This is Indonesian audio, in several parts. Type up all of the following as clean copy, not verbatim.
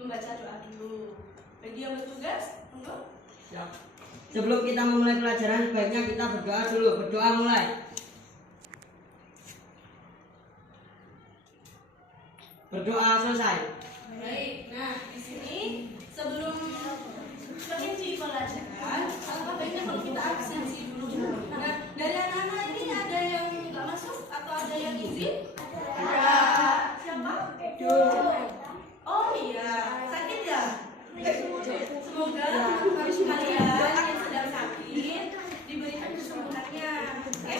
membaca doa dulu. Bagi yang bertugas, monggo. Siap. Sebelum kita memulai pelajaran, sebaiknya kita berdoa dulu. Berdoa mulai. Berdoa selesai. Baik. Nah, di sini sebelum merinci pelajaran, alangkah baiknya kalau kita absensi dulu. Nah, dari anak-anak ini ada yang nggak masuk atau ada yang izin? Ada. Siapa? Oh iya, sakit ya? Semoga teman-teman sekalian yang sedang sakit diberikan kesembuhannya, oke?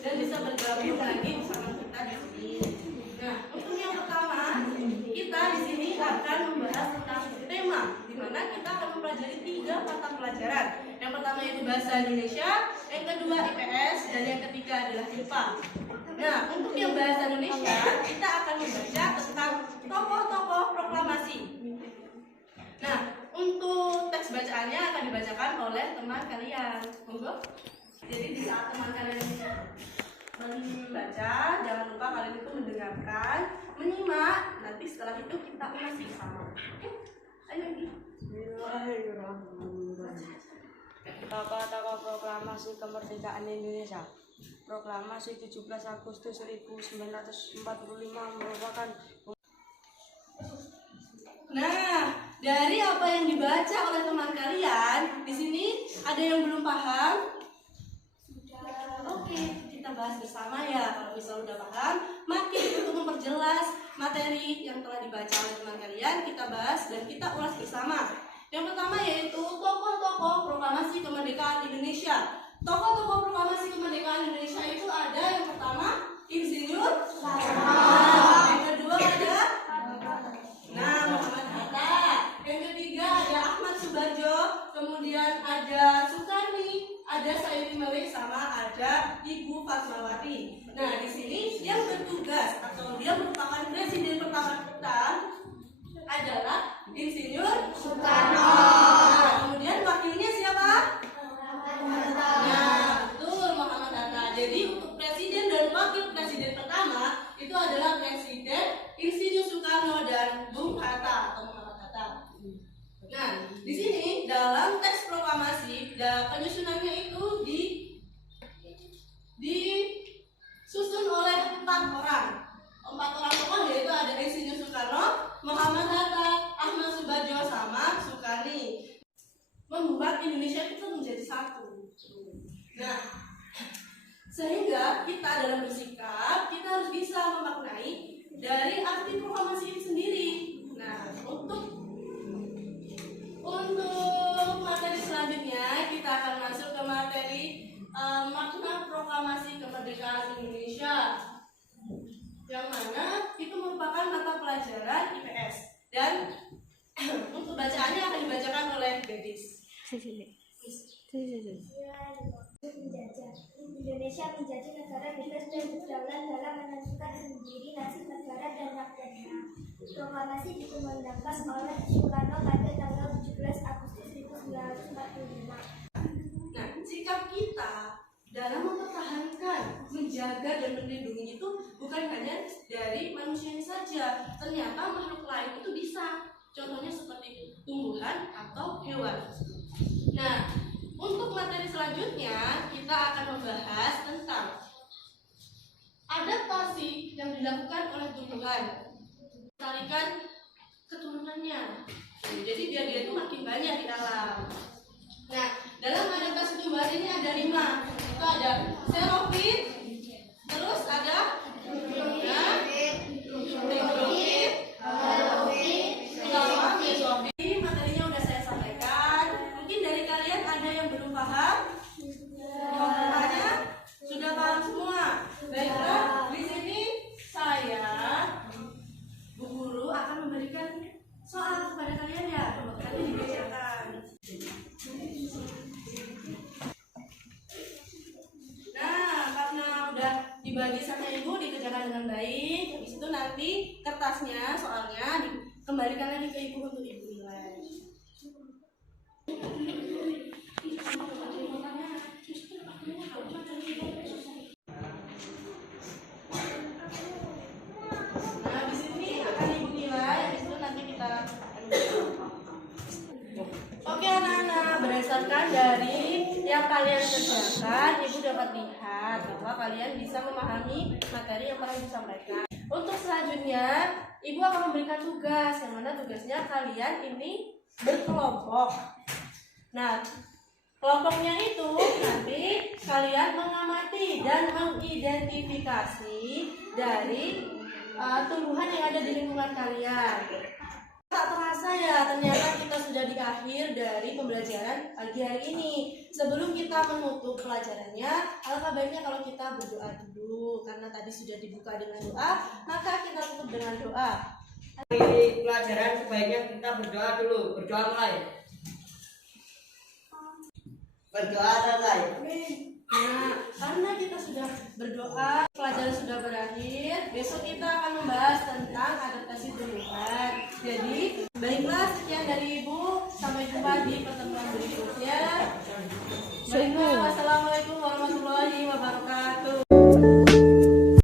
Dan bisa bergabung lagi bersama kita di sini. Nah, untuk yang pertama, kita di sini akan membahas tentang tema, di mana kita akan mempelajari 3 mata pelajaran. Yang pertama yaitu bahasa Indonesia, yang kedua IPS, dan yang ketiga adalah IPA. Nah, untuk yang bahasa Indonesia, kita akan membaca tentang tokoh-tokoh proklamasi. Nah, untuk teks bacaannya akan dibacakan oleh teman kalian. Monggo. Jadi di saat teman kalian membaca, jangan lupa kalian itu mendengarkan, menyimak. Nanti setelah itu kita ulas bersama. Oke? Ayo lagi. Tokoh-tokoh proklamasi kemerdekaan Indonesia. Proklamasi 17 Agustus 1945 merupakan. Nah, dari apa yang dibaca oleh teman kalian, di sini ada yang belum paham? Oke, kita bahas bersama ya. Kalau misalnya udah paham, makin untuk memperjelas materi yang telah dibaca oleh teman kalian, kita bahas dan kita ulas bersama. Yang pertama yaitu tokoh-tokoh proklamasi kemerdekaan Indonesia. Tokoh-tokoh proklamasi kemerdekaan Indonesia itu ada yang pertama Insinyur Soekarno. Yang kedua ada Muhammad Hatta. Yang ketiga ada Ahmad Subarjo. Kemudian ada Soekarni, ada Said Malik, sama ada Ibu Fatmawati. Nah, di sini yang bertugas atau dia merupakan presiden pertama kita adalah Insinyur Soekarno. Nah, kemudian wakilnya siapa? Nah, betul, Muhammad Hatta. Jadi untuk presiden dan wakil presiden pertama itu adalah Presiden Insinyur Soekarno dan Bung Hatta atau Muhammad Hatta. Nah, di sini dalam teks proklamasi, penyusunannya itu disusun oleh 4 orang. 4 orang tokoh yaitu ada Insinyur Soekarno, Muhammad Hatta, Ahmad Subarjo, sama Soekarni. Membuat Indonesia itu menjadi satu. Nah, sehingga kita dalam bersikap, kita harus bisa memaknai dari arti proklamasi ini sendiri. Nah, untuk materi selanjutnya kita akan masuk ke materi makna proklamasi kemerdekaan Indonesia, yang mana itu merupakan mata pelajaran IPS dan untuk bacaannya akan dibacakan oleh Bedis. Indonesia menjadi negara bebas dan berdaulat dalam menentukan sendiri nasib negara dan rakyatnya. Proklamasi dikumandangkan oleh Soekarno pada tanggal 17 Agustus 1945. Nah, sikap kita dalam mempertahankan, menjaga dan melindungi itu bukan hanya dari manusianya saja. Ternyata makhluk lain itu bisa. Contohnya seperti tumbuhan atau hewan. Nah, untuk materi selanjutnya kita akan membahas tentang adaptasi yang dilakukan oleh tumbuhan, melestarikan keturunannya. Jadi biar dia itu makin banyak di alam. Nah, dalam adaptasi tumbuhan ini ada 5. Itu ada xerofit, terus ada triglofit, sama mesofit. Materinya udah saya sampaikan. Mungkin dari kalian ada yang belum paham? Hanya sudah paham semua. Baiklah, di sini saya, Bu Guru, akan memberikan soal kepada kalian ya. Nanti dibacakan. Nah, karena udah dibagi sama Ibu, dikerjakan dengan baik. Habis itu nanti kertasnya, soalnya dikembalikan lagi ke Ibu untuk Ibu nilai. Nah, di sini akan Ibu nilai. Habis itu nanti berdasarkan dari yang kalian kerjakan, Ibu dapat lihat bahwa kalian bisa memahami materi yang telah disampaikan. Untuk selanjutnya, Ibu akan memberikan tugas, yang mana tugasnya kalian ini berkelompok. Nah, kelompoknya itu nanti kalian mengamati dan mengidentifikasi dari tumbuhan yang ada di lingkungan kalian. Tak terasa ya, ternyata kita sudah di akhir dari pembelajaran pagi hari ini. Sebelum kita menutup pelajarannya, alangkah baiknya kalau kita berdoa dulu. Karena tadi sudah dibuka dengan doa, maka kita tutup dengan doa. Di pelajaran sebaiknya kita berdoa dulu. Berdoa mulai. Berdoa selesai. Nah, karena kita sudah berdoa, pelajaran sudah berakhir, besok kita akan membahas tentang adaptasi tumbuhan. Jadi, baiklah sekian dari Ibu. Sampai jumpa di pertemuan berikutnya. Baiklah.